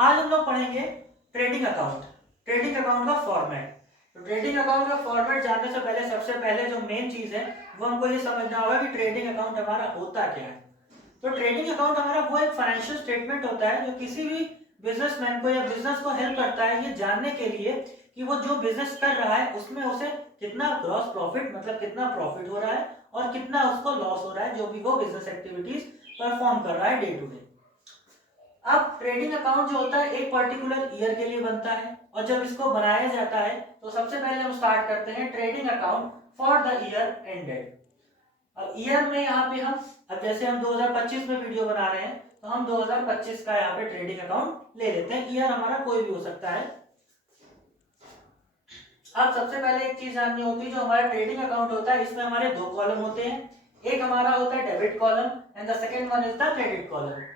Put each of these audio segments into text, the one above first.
आज हम लोग पढ़ेंगे ट्रेडिंग अकाउंट, ट्रेडिंग अकाउंट का फॉर्मेट। तो ट्रेडिंग अकाउंट का फॉर्मेट जानने से पहले सबसे पहले जो मेन चीज है वो हमको ये समझना होगा कि ट्रेडिंग अकाउंट हमारा होता क्या है। तो ट्रेडिंग अकाउंट हमारा वो एक फाइनेंशियल स्टेटमेंट होता है जो किसी भी बिजनेसमैन को या बिजनेस को हेल्प करता है ये जानने के लिए कि वो जो बिजनेस कर रहा है उसमें उसे कितना ग्रॉस प्रॉफिट मतलब कितना प्रॉफिट हो रहा है और कितना उसको लॉस हो रहा है जो भी वो बिजनेस एक्टिविटीज परफॉर्म कर रहा है डे टू डे। अब ट्रेडिंग अकाउंट जो होता है एक पर्टिकुलर ईयर के लिए बनता है और जब इसको बनाया जाता है तो सबसे पहले हम स्टार्ट करते हैं trading account for the year ended. अब ईयर में यहाँ पे हम अब जैसे हम 2025 में वीडियो बना रहे हैं तो हम 2025 का यहाँ पे ट्रेडिंग अकाउंट ले लेते हैं। ईयर हमारा कोई भी हो सकता है। अब सबसे पहले एक चीज जाननी होती है, जो हमारा ट्रेडिंग अकाउंट होता है इसमें हमारे दो कॉलम होते हैं। एक हमारा होता है debit column and the second one is the credit column.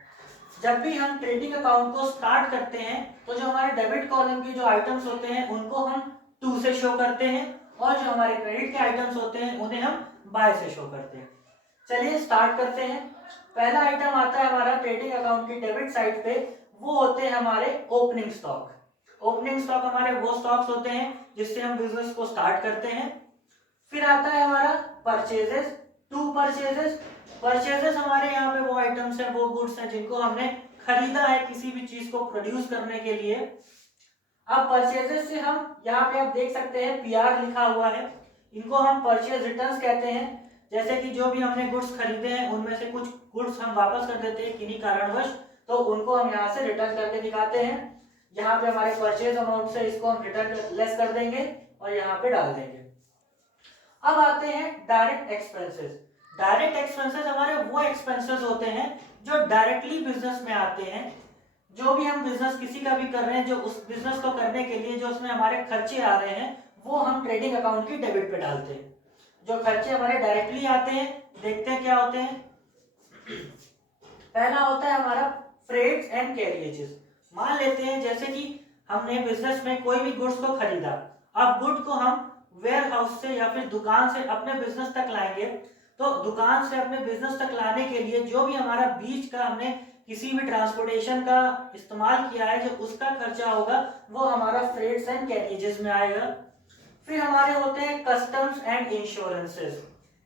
जब भी हम ट्रेडिंग अकाउंट को स्टार्ट करते हैं तो जो हमारे डेबिट कॉलम की जो आइटम्स होते हैं उनको हम टू से शो करते हैं और जो हमारे क्रेडिट के आइटम्स होते हैं उन्हें हम बाय से शो करते हैं। चलिए स्टार्ट करते हैं। पहला आइटम आता है हमारा ट्रेडिंग अकाउंट की डेबिट साइड पे, वो होते हैं हमारे ओपनिंग स्टॉक। ओपनिंग स्टॉक हमारे वो स्टॉक्स होते हैं जिससे हम बिजनेस को स्टार्ट करते हैं। फिर आता है हमारा परचेजेस, टू परचेजेस। परचेजेस हमारे यहाँ पे वो आइटम्स हैं, वो गुड्स हैं जिनको हमने खरीदा है किसी भी चीज को प्रोड्यूस करने के लिए। अब परचेजेस से हम यहाँ पे आप देख सकते हैं पीआर लिखा हुआ है, इनको हम परचेज रिटर्न्स कहते हैं। जैसे कि जो भी हमने गुड्स खरीदे हैं उनमें से कुछ गुड्स हम वापस कर देते हैं किन्हीं कारणवश, तो उनको हम यहाँ से रिटर्न करके दिखाते हैं। यहाँ पे हमारे परचेज अमाउंट से इसको हम रिटर्न लेस कर देंगे और यहाँ पे डाल देंगे। अब आते हैं डायरेक्ट एक्सपेंसेस। डायरेक्ट एक्सपेंसेस हमारे वो एक्सपेंसेस होते हैं जो डायरेक्टली बिजनेस में आते हैं। जो भी हम बिजनेस किसी का भी कर रहे हैं, जो उस बिजनेस को करने के लिए जो उसमें हमारे खर्चे आ रहे हैं वो हम ट्रेडिंग अकाउंट की डेबिट पे डालते हैं। जो खर्चे हमारे डायरेक्टली आते हैं देखते हैं क्या होते हैं। पहला होता है हमारा फ्रेट्स एंड कैरियेजेस। मान लेते हैं जैसे कि हमने बिजनेस में कोई भी गुड्स को खरीदा, अब गुड को हम वेयर हाउस से या फिर दुकान से अपने बिजनेस तक लाएंगे, तो दुकान से अपने बिजनेस तक लाने के लिए जो भी हमारा बीच का हमने किसी भी ट्रांसपोर्टेशन का इस्तेमाल किया है जो उसका खर्चा होगा वो हमारा फ्रेट्स एंड कैरियेजेस में आएगा। फिर हमारे होते हैं कस्टम्स एंड इंश्योरेंसेस।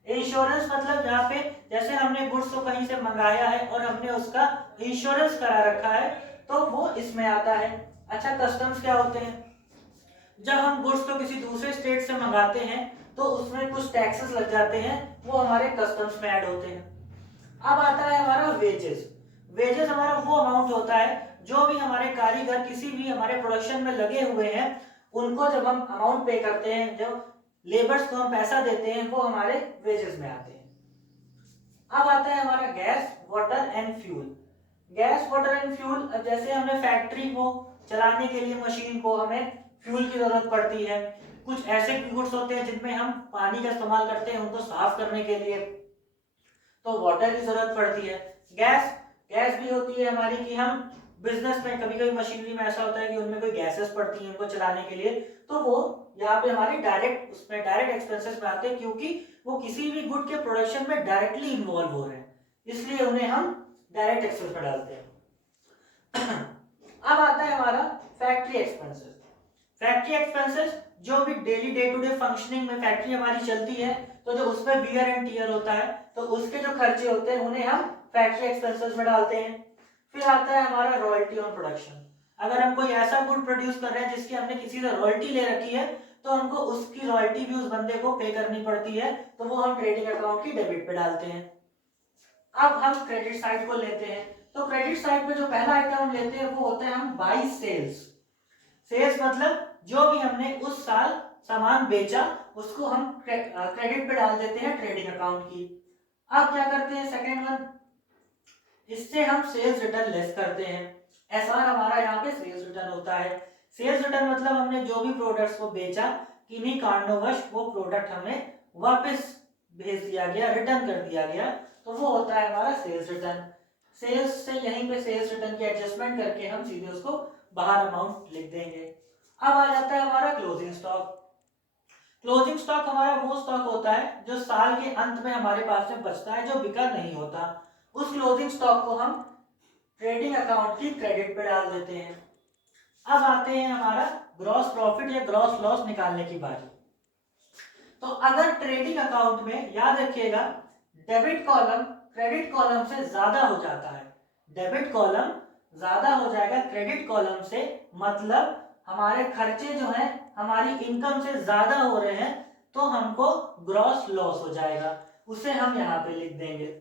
इंश्योरेंस मतलब जहाँ पे जैसे हमने गुड्स को कहीं से मंगाया है और हमने उसका इंश्योरेंस करा रखा है तो वो इसमें आता है। अच्छा, कस्टम्स क्या होते हैं? जब हम गुड्स को किसी दूसरे स्टेट से मंगाते हैं तो उसमें कुछ टैक्सेस लग जाते हैं, वो हमारे कस्टम्स में ऐड होते हैं। अब आता है हमारा वेजेस। वेजेस हमारा वो अमाउंट होता है जो भी हमारे कारीगर किसी भी हमारे प्रोडक्शन में लगे हुए हैं उनको जब हम अमाउंट पे करते हैं, जब लेबर्स को हम पैसा देते हैं वो हमारे वेजेस में आते हैं। अब आता है हमारा gas water and fuel. Gas water and fuel, जैसे हमें फैक्ट्री को चलाने के लिए मशीन को हमें फ्यूल की जरूरत पड़ती है। कुछ ऐसे गुड्स होते हैं जिनमें हम पानी का इस्तेमाल करते हैं उनको साफ करने के लिए, तो वाटर की जरूरत पड़ती है। गैस गैस भी होती है हमारी कि हम बिजनेस में कभी कभी मशीनरी में ऐसा होता है कि उनमें कोई गैसेस पड़ती हैं उनको चलाने के लिए, तो वो यहाँ पे हमारे डायरेक्ट उसमें डायरेक्ट एक्सपेंसेस में आते हैं क्योंकि वो किसी भी गुड के प्रोडक्शन में डायरेक्टली इन्वॉल्व हो रहे हैं, इसलिए उन्हें हम डायरेक्ट एक्सपेंस में डालते हैं। अब आता है हमारा फैक्ट्री एक्सपेंसेस। फैक्ट्री एक्सपेंसेस जो भी daily day to day functioning में फैक्ट्री हमारी चलती है तो जो उसमें वियर एंड टियर होता है तो उसके जो खर्चे होते हैं उन्हें हम फैक्ट्री एक्सपेंसेस में डालते हैं। फिर आता है हमारा रॉयल्टी ऑन प्रोडक्शन। अगर हम कोई ऐसा गुड प्रोड्यूस कर रहे हैं जिसकी हमने किसी से रॉयल्टी ले रखी है तो हमको उसकी रॉयल्टी भी उस बंदे को पे करनी पड़ती है, तो वो हम ट्रेडिंग अकाउंट की डेबिट पे डालते हैं। अब हम क्रेडिट साइड को लेते हैं, तो क्रेडिट साइड पे जो पहला आइटम हम लेते हैं वो होता है हम बाई सेल्स। सेल्स मतलब जो भी हमने उस साल सामान बेचा उसको हम क्रेडिट पे डाल देते हैं ट्रेडिंग अकाउंट की। अब क्या करते हैं सेकेंड वन, इससे हम सेल्स रिटर्न लेस करते हैं। एसआर हमारा यहाँ पे सेल्स रिटर्न होता है। सेल्स रिटर्न मतलब हमने जो भी प्रोडक्ट्स को बेचा किन्हीं कारणवश वो प्रोडक्ट हमें वापस भेज दिया गया, रिटर्न कर दिया गया, तो वो होता है हमारा सेल्स रिटर्न। सेल्स से यहीं पे सेल्स रिटर्न की एडजस्टमेंट करके हम सीधे उसको बाहर अमाउंट लिख देंगे। अब आ जाता है हमारा क्लोजिंग स्टॉक। क्लोजिंग स्टॉक हमारा वो स्टॉक होता है जो साल के अंत में हमारे पास में बचता है, जो बिका नहीं होता। उस क्लोजिंग स्टॉक को हम ट्रेडिंग अकाउंट की क्रेडिट पे डाल देते हैं। अब आते हैं हमारा ग्रॉस प्रॉफिट या ग्रॉस लॉस निकालने की बारी। तो अगर ट्रेडिंग अकाउंट में याद रखिएगा डेबिट कॉलम क्रेडिट कॉलम से ज्यादा हो जाता है, डेबिट कॉलम ज्यादा हो जाएगा क्रेडिट कॉलम से, मतलब हमारे खर्चे जो हैं हमारी इनकम से ज्यादा हो रहे हैं, तो हमको ग्रॉस लॉस हो जाएगा, उसे हम यहाँ पे लिख देंगे।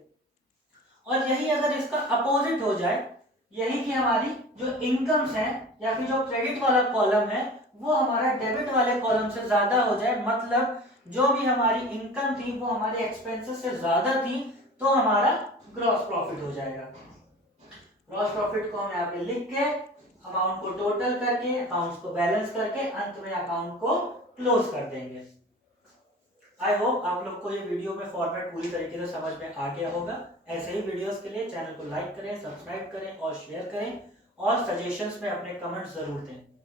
और यही अगर इसका अपोजिट हो जाए, यही कि हमारी जो इनकम्स हैं या फिर जो क्रेडिट वाला कॉलम है वो हमारा डेबिट वाले कॉलम से ज्यादा हो जाए, मतलब जो भी हमारी इनकम थी वो हमारे एक्सपेंसेस से ज्यादा थी, तो हमारा ग्रॉस प्रॉफिट हो जाएगा। ग्रॉस प्रॉफिट को हम यहाँ पे लिख के अमाउंट को टोटल करके अकाउंट्स को बैलेंस करके अंत में अकाउंट को क्लोज कर देंगे। आई होप आप लोग को ये वीडियो में फॉर्मेट पूरी तरीके से समझ में आ गया होगा। ऐसे ही वीडियोस के लिए चैनल को लाइक करें, सब्सक्राइब करें और शेयर करें, और सजेशंस में अपने कमेंट्स जरूर दें।